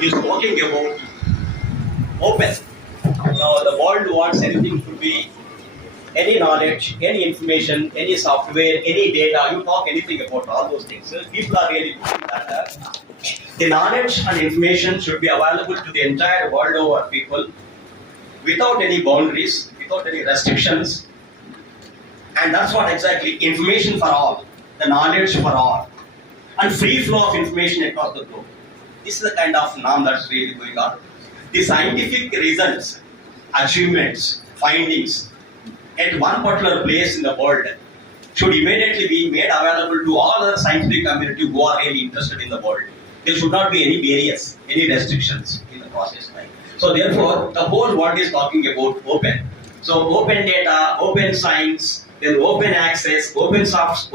is talking about open. Now, the world wants anything to be any knowledge, any information, any software, any data. You talk anything about all those things. People are really looking that the knowledge and information should be available to the entire world over people without any boundaries, without any restrictions. And that's what exactly information for all, the knowledge for all, and free flow of information across the globe. This is the kind of norm that's really going on. The scientific results, achievements, findings at one particular place in the world should immediately be made available to all the scientific community who are really interested in the world. There should not be any barriers, any restrictions in the process. Right? So therefore, the whole world is talking about open. So open data, open science, then open access, open source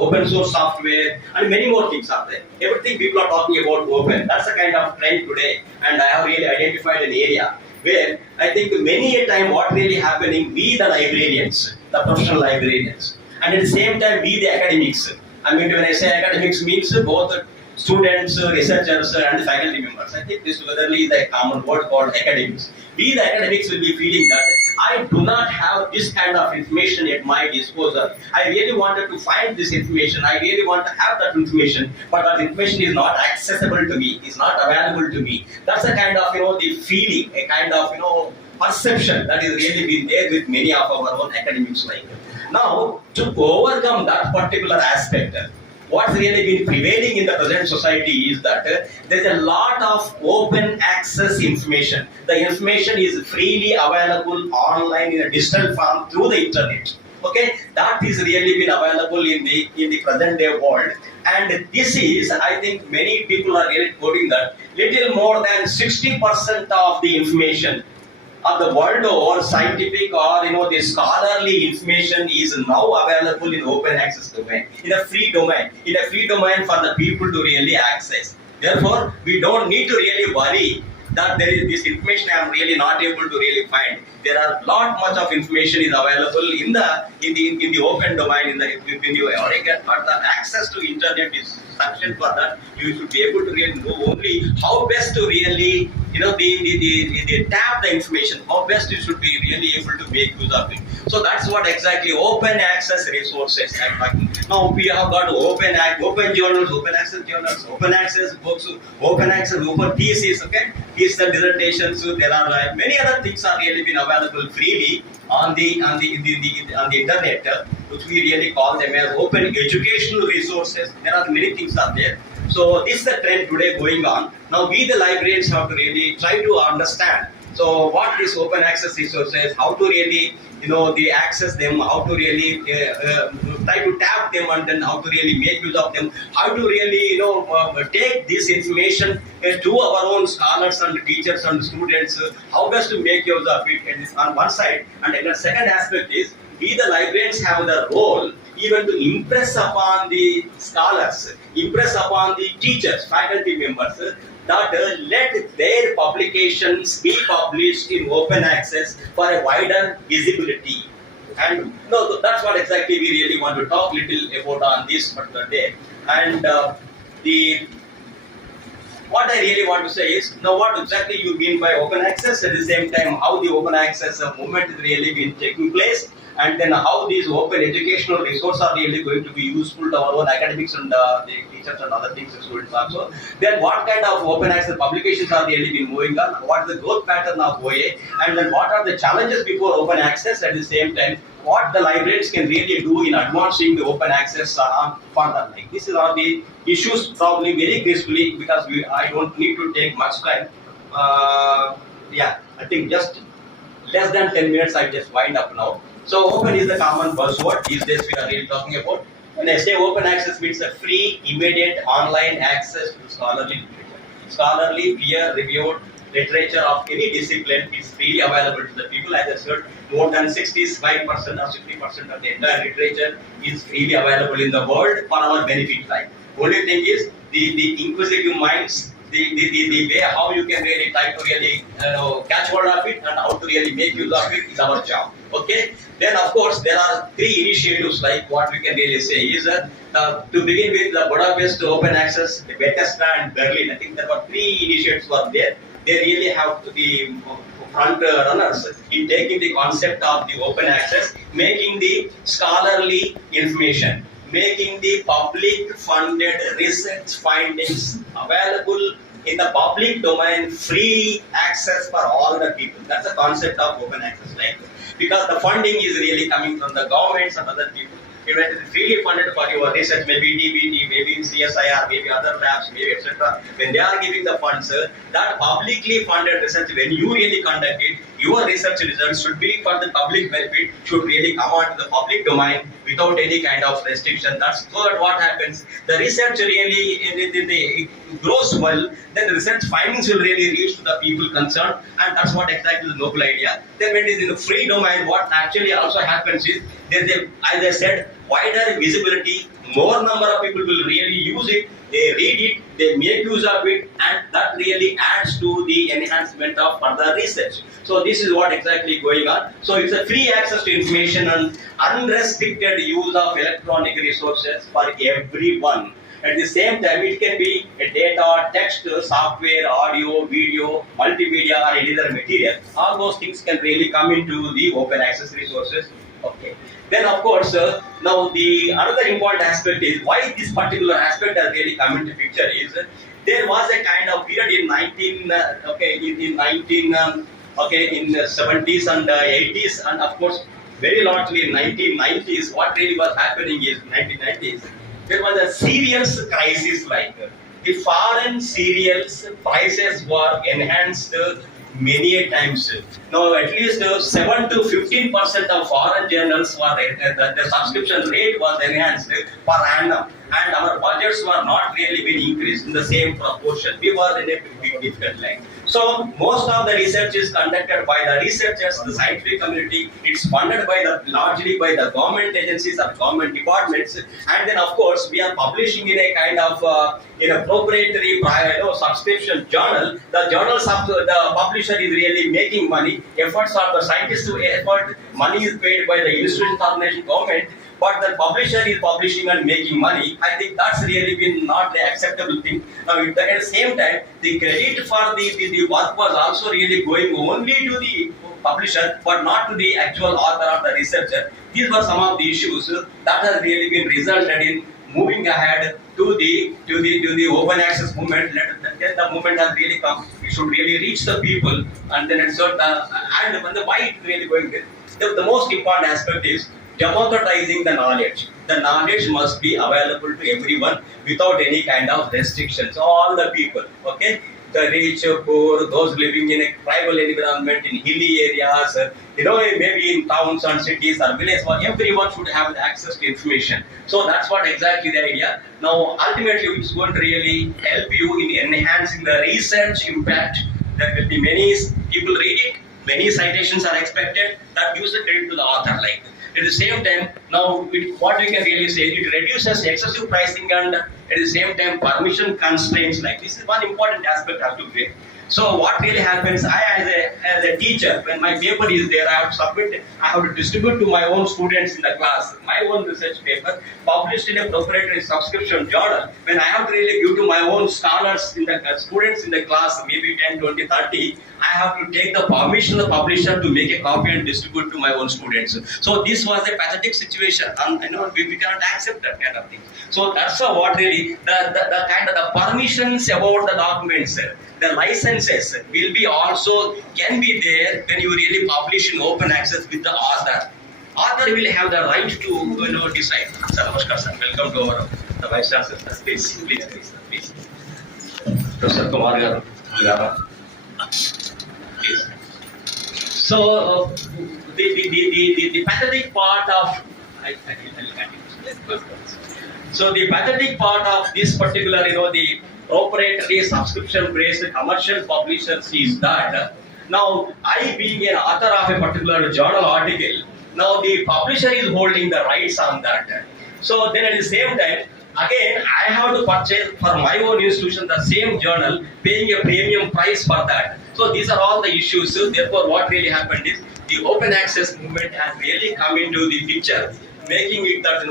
software, and many more things are there. Everything people are talking about open. That's the kind of trend today, and I have really identified an area where I think many a time what really happening, we the librarians, the professional librarians, and at the same time we the academics. I mean, when I say academics means both students, researchers, and faculty members. I think this togetherly is a common word called academics. We the academics will be feeling that I do not have this kind of information at my disposal. I really wanted to find this information. I really want to have that information, but that information is not accessible to me, is not available to me. That's a kind of the feeling, a kind of perception that is really been there with many of our own academics like. Now, to overcome that particular aspect, what's really been prevailing in the present society is that there's a lot of open access information. The information is freely available online in a digital form through the internet. Okay, that is really been available in the present day world, and this is, I think, many people are really quoting that little more than 60% of the information of the world or scientific or the scholarly information is now available in open access domain, in a free domain for the people to really access. Therefore, we don't need to really worry that there is this information I am really not able to really find. There are lot much of information is available in the open domain, when you already get, but the access to internet is sufficient for that. You should be able to really know only how best to really the tap the information, how best you should be really able to make use of it. So that's what exactly open access resources I'm talking. Now we have got open journals, open access books, open access open thesis, okay, is the dissertations. There are many other things are really been available freely on the internet, which we really call them as open educational resources. There are many things are there. So this is the trend today going on. Now we the librarians have to really try to understand. So what is open access resources, how to really they access them, how to really try to tap them, and then how to really make use of them, how to really take this information to our own scholars and teachers and students, how best to make use of it. And this on one side, and then the second aspect is we the librarians have the role even to impress upon the scholars, impress upon the teachers, faculty members, that let their publications be published in open access for a wider visibility. And that's what exactly we really want to talk little about on this particular day. And what I really want to say is, now what exactly you mean by open access, at the same time how the open access movement is really been taking place, and then how these open educational resources are really going to be useful to our own academics and the teachers and other things, students also. Then what kind of open access publications are really been moving on, what is the growth pattern of OA, and then what are the challenges before open access, at the same time what the librarians can really do in advancing the open access further. Like this is all the issues probably very gracefully, because I don't need to take much time. I think just less than 10 minutes I just wind up now. So open is the common buzzword these days we are really talking about. When I say open access, means a free, immediate, online access to scholarly literature. Scholarly, peer-reviewed literature of any discipline is freely available to the people. As I said, more than 65% or 60% of the entire literature is freely available in the world for our benefit. Like, only thing is the inquisitive minds, the way how you can really try to really catch hold of it and how to really make use of it is our job. Okay. Then of course there are three initiatives, like what we can really say is to begin with the Budapest open access, the Bethesda and Berlin. I think there were three initiatives were there. they really have to be front runners in taking the concept of the open access, making the scholarly information, making the public funded research findings available in the public domain, free access for all the people. That's the concept of open access, right? Because the funding is really coming from the governments and other people. It is freely funded for your research, maybe DBT, maybe CSIR, maybe other labs, maybe etc. When they are giving the funds, that publicly funded research, when you really conduct it, your research results should be for the public benefit, should really come out to the public domain without any kind of restriction. That's so that what happens, the research really grows well, then the research findings will really reach to the people concerned, and that's what exactly the noble idea. Then when it is in the free domain, what actually also happens is, as I said, wider visibility, more number of people will really use it, they read it, they make use of it, and that really adds to the enhancement of further research. So this is what exactly going on. So it's a free access to information and unrestricted use of electronic resources for everyone. At the same time, it can be a data, text, software, audio, video, multimedia, or any other material. All those things can really come into the open access resources. Okay. Then of course, now the another important aspect is why this particular aspect has really come into picture is there was a kind of period in 70s and 80s, and of course very largely in 1990s. What really was happening is 1990s. There was a serials crisis, like the foreign serials prices were enhanced many a times. Now at least 7 to 15% of foreign journals were the subscription rate was enhanced per annum, and our budgets were not really being increased in the same proportion. We were in a big difficult line. So most of the research is conducted by the researchers, the scientific community. It's funded by largely by the government agencies or government departments, and then of course we are publishing in a kind of in a proprietary subscription journal. The the publisher is really making money. Efforts of the scientists to effort, money is paid by the institution, organization, government. But the publisher is publishing and making money. I think that's really been not the acceptable thing. Now, at the same time, the credit for the work was also really going only to the publisher, but not to the actual author or the researcher. These were some of the issues that has really been resulted in moving ahead to the open access movement. Then the movement has really come. We should really reach the people, and then it's and when the why it really going. The most important aspect is democratizing the knowledge. The knowledge must be available to everyone without any kind of restrictions. All the people, okay? The rich, poor, those living in a tribal environment, in hilly areas, maybe in towns and cities or villages, everyone should have access to information. So that's what exactly the idea. Now, ultimately, it's going to really help you in enhancing the research impact. There will be many people read it, many citations are expected, that gives the credit to the author. Like at the same time, now what we can really say, it reduces excessive pricing and at the same time permission constraints. Like this is one important aspect I have to say. So what really happens, I as a teacher, when my paper is there, I have to distribute to my own students in the class, my own research paper, published in a proprietary subscription journal. When I have to really give to my own scholars, in the students in the class, maybe 10, 20, 30, I have to take the permission of the publisher to make a copy and distribute to my own students. So this was a pathetic situation, and we cannot accept that kind of thing. So that's what really the kind of the permissions about the documents, the licenses will be also can be there when you really publish in open access with the author. Author will have the right to decide. Sir, namaskar, sir. Welcome to our the Vice Chancellor. Please. Professor Kumar Garu. Please. So the pathetic part of So the pathetic part of this particular, the proprietary subscription-based commercial publishers is that now I being an author of a particular journal article, now the publisher is holding the rights on that. So then at the same time, again I have to purchase for my own institution the same journal, paying a premium price for that. So these are all the issues. Therefore, what really happened is the open access movement has really come into the picture, making it that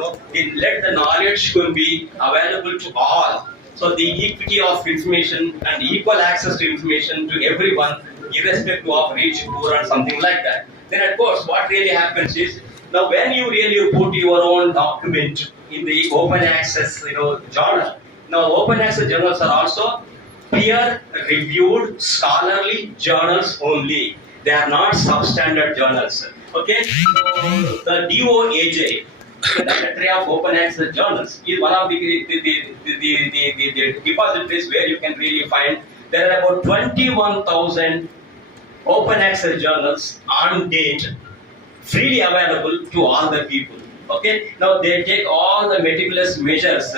let the knowledge could be available to all. So the equity of information and equal access to information to everyone, irrespective of rich, poor, or something like that. Then of course, what really happens is, now when you really put your own document in the open access, journal. Now open access journals are also peer reviewed scholarly journals only. They are not substandard journals. Okay, so the DOAJ, the Directory of Open Access Journals, is one of the depositories where you can really find there are about 21,000 open access journals on date, freely available to all the people. Okay, now they take all the meticulous measures,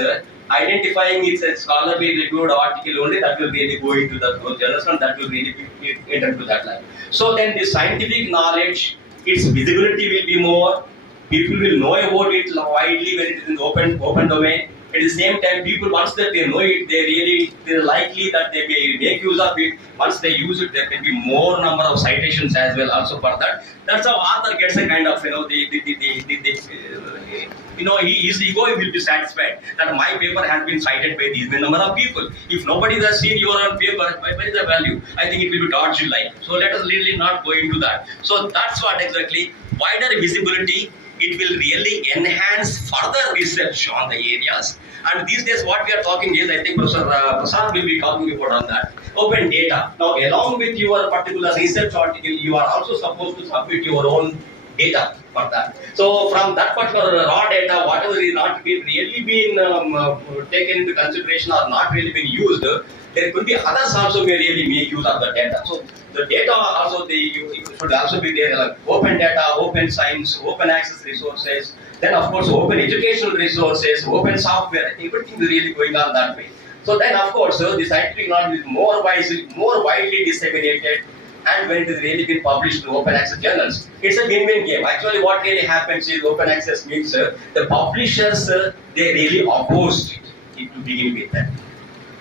identifying it's a scholarly reviewed article only that will really go into those journals and that will really be entered to that line. So then the scientific knowledge, its visibility will be more. People will know about it widely when it is in the open domain. At the same time, people, once that they know it, they're likely that they may make use of it. Once they use it, there can be more number of citations as well. Also for that, that's how author gets a kind of his ego will be satisfied that my paper has been cited by these number of people. If nobody has seen your own paper, what is the value? I think it will be dodgy like. So let us really not go into that. So that's what exactly wider visibility. It will really enhance further research on the areas. And these days what we are talking is, I think Professor Prasad will be talking about on that. Open data. Now along with your particular research article, you are also supposed to submit your own data for that. So from that particular raw data, whatever is not been really been taken into consideration or not really been used, there could be others also may really make use of the data. So the data also you should also be there, like open data, open science, open access resources, then of course open educational resources, open software, everything is really going on that way. So then of course the scientific knowledge is more widely disseminated, and when it is really been published in open access journals, it's a win-win game. Actually what really happens is open access means the publishers, they really opposed it to begin with that.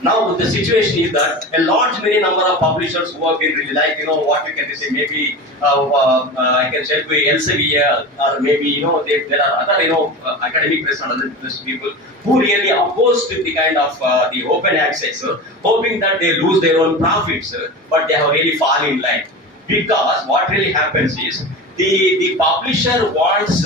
Now the situation is that a large many number of publishers who have been really like, what we can say, maybe I can say Elsevier, or maybe there are other academic press and other press people who really opposed the kind of the open access, hoping that they lose their own profits, but they have really fallen in line. Because what really happens is the publisher wants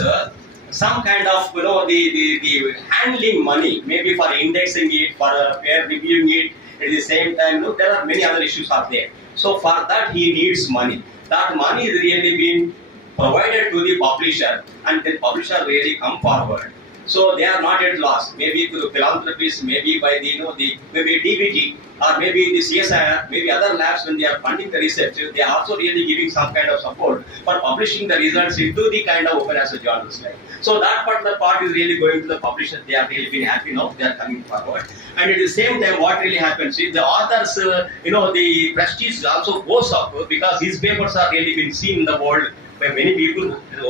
some kind of the handling money, maybe for indexing it, for peer reviewing it. At the same time, there are many other issues out there. So for that he needs money. That money is really being provided to the publisher, and the publisher really come forward. So they are not at loss. Maybe to the philanthropists, maybe by the maybe DBT, or maybe the CSIR, maybe other labs, when they are funding the research, they are also really giving some kind of support for publishing the results into the kind of open access journals. Like. So that particular part is really going to the publisher. They are really been happy now. They are coming forward. And at the same time, what really happens is the authors, the prestige also goes up because his papers are really been seen in the world by many people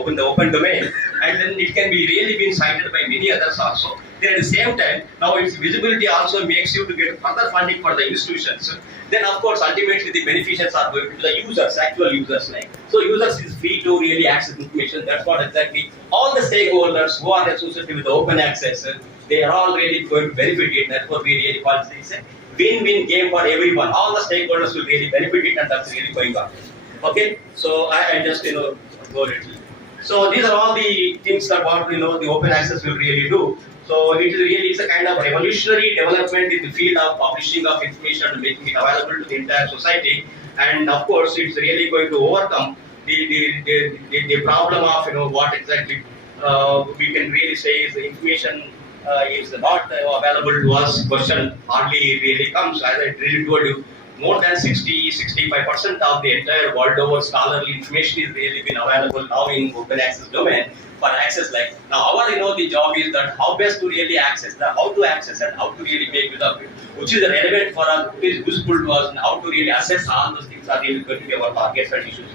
in the open domain, and then it can be really been cited by many others also. Then at the same time, now its visibility also makes you to get further funding for the institutions. Then of course ultimately the beneficiaries are going to the users, actual users like. So users is free to really access information. That's what exactly all the stakeholders who are associated with the open access, they are all really going to benefit it. That's what we really call it. It's a win-win game for everyone. All the stakeholders will really benefit it, and that's really going on. Okay, so I just go little. So these are all the things that what the open access will really do. So it's a kind of revolutionary development in the field of publishing of information and making it available to the entire society. And of course, it's really going to overcome the problem of what exactly we can really say is the information is not available to us. Question hardly really comes. As I really told you, more than 60-65% of the entire world over scholarly information is really been available now in open access domain for access. Like now, our the job is that how best to really access how to access and how to really make use of it, which is relevant for us, which is useful to us, and how to really assess all those things are really going to be our targets and issues.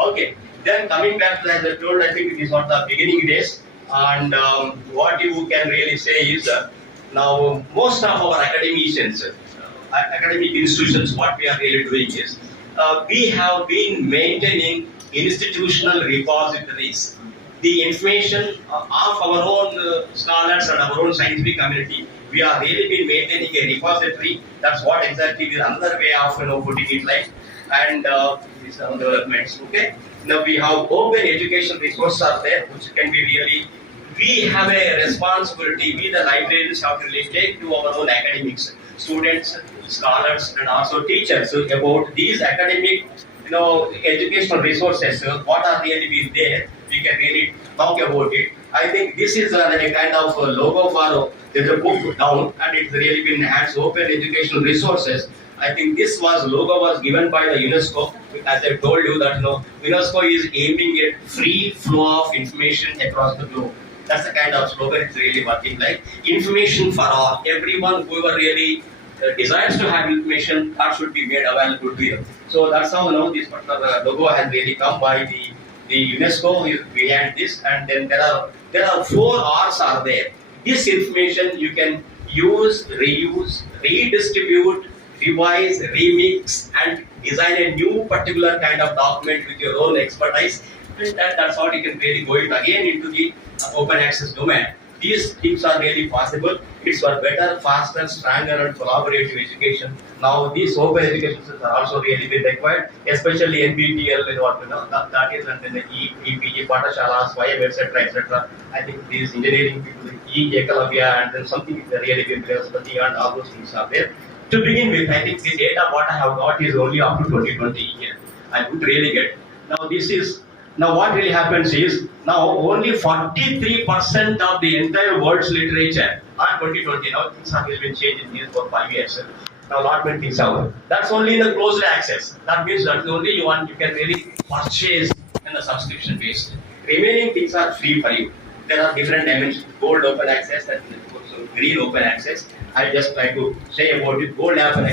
Okay, then coming back to as I told, I think it is not the beginning days, and what you can really say is now most of our academicians. Academic institutions, what we are really doing is, we have been maintaining institutional repositories. The information of our own scholars and our own scientific community we are really been maintaining a repository. That's what exactly is another way of putting it like. And these are developments. Okay. Now we have open education resources are there, which can be really. We have a responsibility. We the librarians have to really take to our own academics, students, scholars, and also teachers about these academic, educational resources. What are really been there? We can really talk about it. I think this is a kind of a logo for the book down, and it's really been as open educational resources. I think this logo was given by the UNESCO. As I told you that UNESCO is aiming at free flow of information across the globe. That's the kind of slogan it's really working like. Information for all. Everyone whoever really desires to have information, that should be made available to you. So that's how this particular logo has really come by the UNESCO is behind this, and then there are 4 R's are there. This information you can use, reuse, redistribute, revise, remix, and design a new particular kind of document with your own expertise. And that's how you can really go again into the open access domain. These things are really possible. It's for better, faster, stronger, and collaborative education. Now, these open education systems are also really been required, especially NPTEL and what that is, and then the EPG, Patashalas, YM, etc. I think these engineering people, Ekalavya, and then something really been Brihaspati, and all those things are there. To begin with, I think the data what I have got is only up to 2020 here. I would really get. Now what really happens is, now only 43% of the entire world's literature are 2020. Now things have been changed in these for 5 years. Now not many things are. That's only in the closed access. That means that's the only one you can really purchase in the subscription based. Remaining things are free for you. There are different dimensions: gold open access and green open access. I just try to say about it. Gold open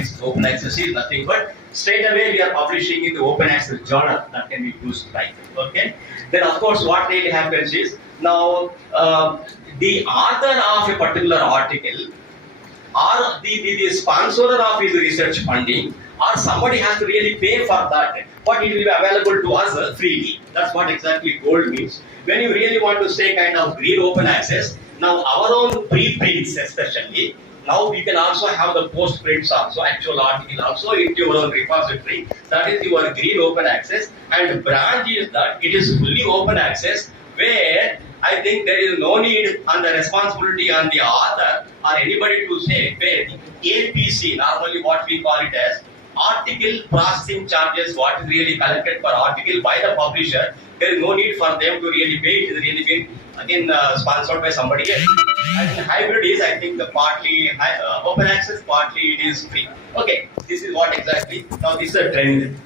access is nothing but straight away we are publishing in the open access journal that can be used right. Okay. Then of course what really happens is, now the author of a particular article or the sponsor of his research funding or somebody has to really pay for that, but it will be available to us freely. That's what exactly gold means. When you really want to say kind of green open access, now our own preprints especially, now we can also have the post prints also, actual article also into your own repository. That is your green open access. And branch is that it is fully open access, where I think there is no need on the responsibility on the author or anybody to say pay APC, normally what we call it as article processing charges, what is really collected per article by the publisher. There is no need for them to really pay. It is really been again sponsored by somebody else. And hybrid is, I think, the partly open access, partly it is free. Okay, this is what exactly. Now this is a trend.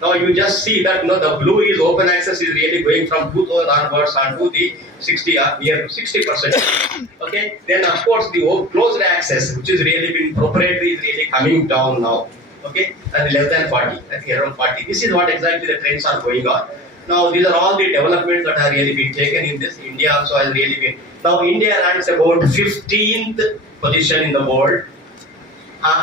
Now you just see that the blue is open access is really going from 2000 onwards onto the 60 near 60%. Okay, then of course the closed access, which is really been proprietary, is really coming down now. Okay, and less than 40, I think around 40. This is what exactly the trends are going on. Now these are all the developments that have really been taken in this. India also has really been. Now India ranks about 15th position in the world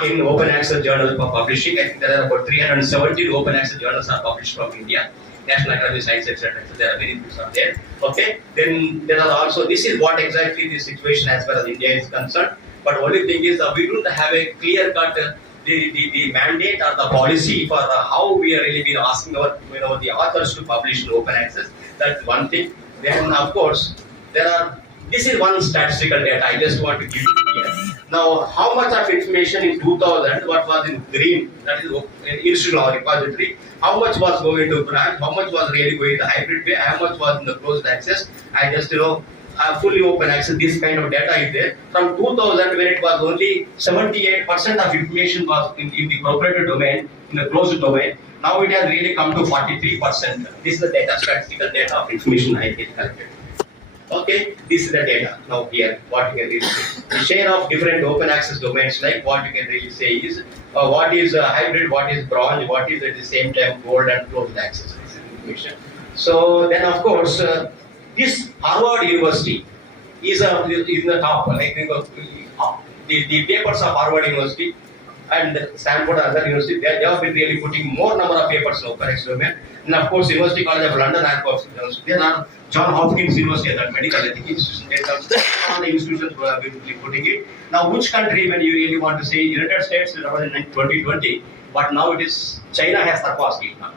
in open access journals for publishing. I think there are about 370 open access journals are published from India. National Academy of Science, etc. So there are many books are there. Okay. Then there are also, this is what exactly the situation as far as India is concerned. But only thing is that we don't have a clear cut the mandate or the policy for how we are really been asking our the authors to publish in open access. That's one thing. Then of course this is one statistical data I just want to give you here. Now how much of information in 2000 what was in green, that is institutional repository, how much was going to branch, how much was really going to hybrid way, how much was in the closed access. I just fully open access, this kind of data is there. From 2000 when it was only 78% of information was in the proprietary domain, in the closed domain, now it has really come to 43%. This is the data, statistical data of information I get collected. Okay, this is the data. Now here, what you can really say. The share of different open access domains, like what you can really say is, what is hybrid, what is bronze, what is at the same time gold and closed access. This is information. So then of course, this Harvard University is in the top. Like the papers of Harvard University, and Stanford and other universities, they have been really putting more number of papers in open access domain. And of course, University College of London and there are John Hopkins University, that medical ethics institution, all the institutions who have been putting it. Now, which country, when you really want to say United States, it was in 2020, but now it is China has surpassed it now.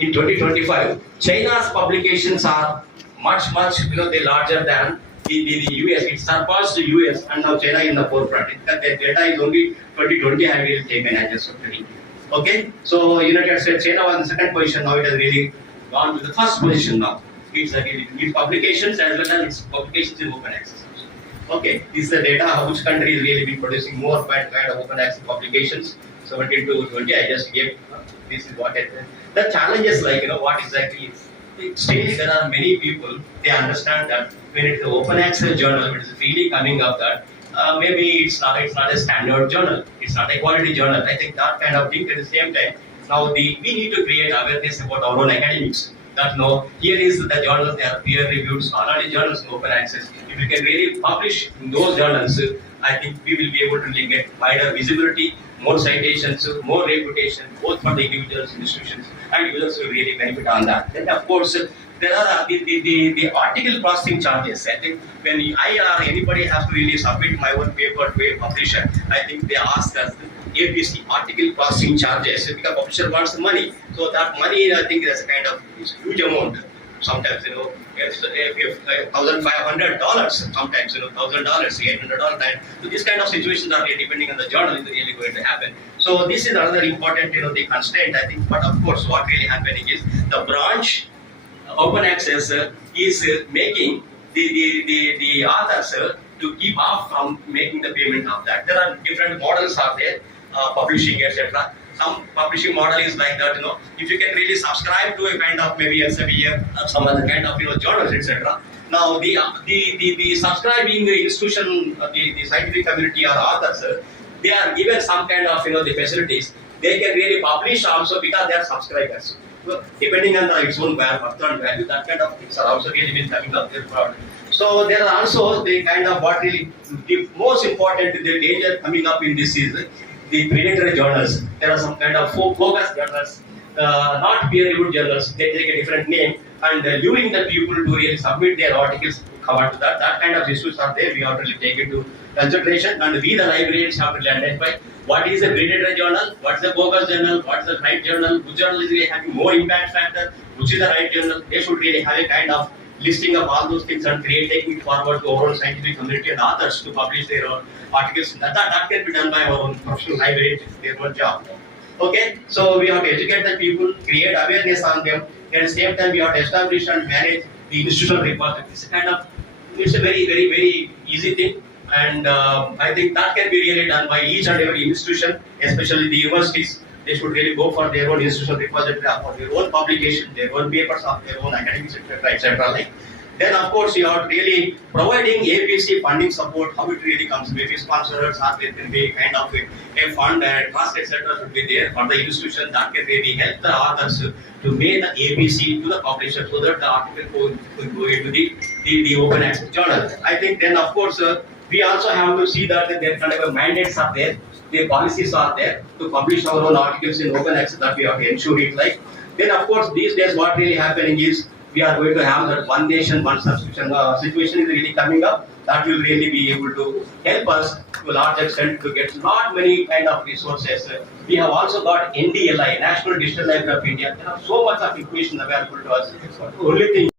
In 2025, China's publications are much they're larger than the US. It surpassed the US, and now China in the forefront. Their data is only 2020 have really taken as of today. Okay, so United States, China was in the second position. Now it has really gone to the first position now. Its publications as well as its publications in open access. Okay, this is the data how which country is really been producing more kind of open access publications. 17 to 20, I just gave. This is what it is. The challenges what exactly is. Still, there are many people, they understand that when it's an open access journal, it is really coming up that maybe it's not a standard journal, it's not a quality journal. I think that kind of thing. At the same time, now we need to create awareness about our own academics. That here is the journals, they are peer-reviewed scholarly journals in open access. If you can really publish in those journals, I think we will be able to really get wider visibility, more citations, more reputation, both for the individuals, institutions, and users will really benefit on that. Then, of course, there are the article processing charges. I think when I or anybody has to really submit my own paper to a publisher, I think they ask us APC, article processing charges, because publisher wants the money. So that money, I think, is a kind of huge amount. Sometimes, if $1,500, sometimes, $1,000, $800. So these kind of situations are really depending on the journal is really going to happen. So this is another important, the constraint, I think. But of course, what really happening is the branch open access is making the authors to keep off from making the payment of that. There are different models out there, publishing, etc. Some publishing model is like that, if you can really subscribe to a kind of maybe Elsevier or some other kind of journals, etc. Now the subscribing institution, the scientific community or authors, they are given some kind of the facilities. They can really publish also because they are subscribers. So, depending on its own value, that kind of things are also really been coming up there. So there are also the kind of what really the most important the danger coming up in this is the predatory journals. There are some kind of bogus journals, not peer-reviewed journals. They take a different name and luring the people to really submit their articles to cover to that. That kind of issues are there. We have to really take into consideration, and we the librarians have to identify what is a predatory journal, what is a bogus journal, what is the right journal, which journal is really having more impact factor, which is the right journal. They should really have a kind of listing of all those things and taking it forward to our own scientific community and authors to publish their own articles. That can be done by our own professional librarians, their own job. Okay, so we have to educate the people, create awareness on them. At the same time, we have to establish and manage the institutional repository. It's a very easy thing. And I think that can be really done by each and every institution, especially the universities. They should really go for their own institutional repository, for their own publication, their own papers of their own academics, etc. Then, of course, you are really providing APC funding support, how it really comes, maybe sponsors, or there can be kind of a fund, trust, etc. should be there for the institution that can really help the authors to make the APC to the publisher so that the article could go into the open access journal. I think then, of course, we also have to see that their kind of mandates are there, their policies are there to publish our own articles in open access, that we have to ensure it like. Then, of course, these days what really happening is we are going to have that one nation, one subscription situation is really coming up. That will really be able to help us to a large extent to get not many kind of resources. We have also got NDLI, National Digital Library of India. There are so much of information available to us. The only thing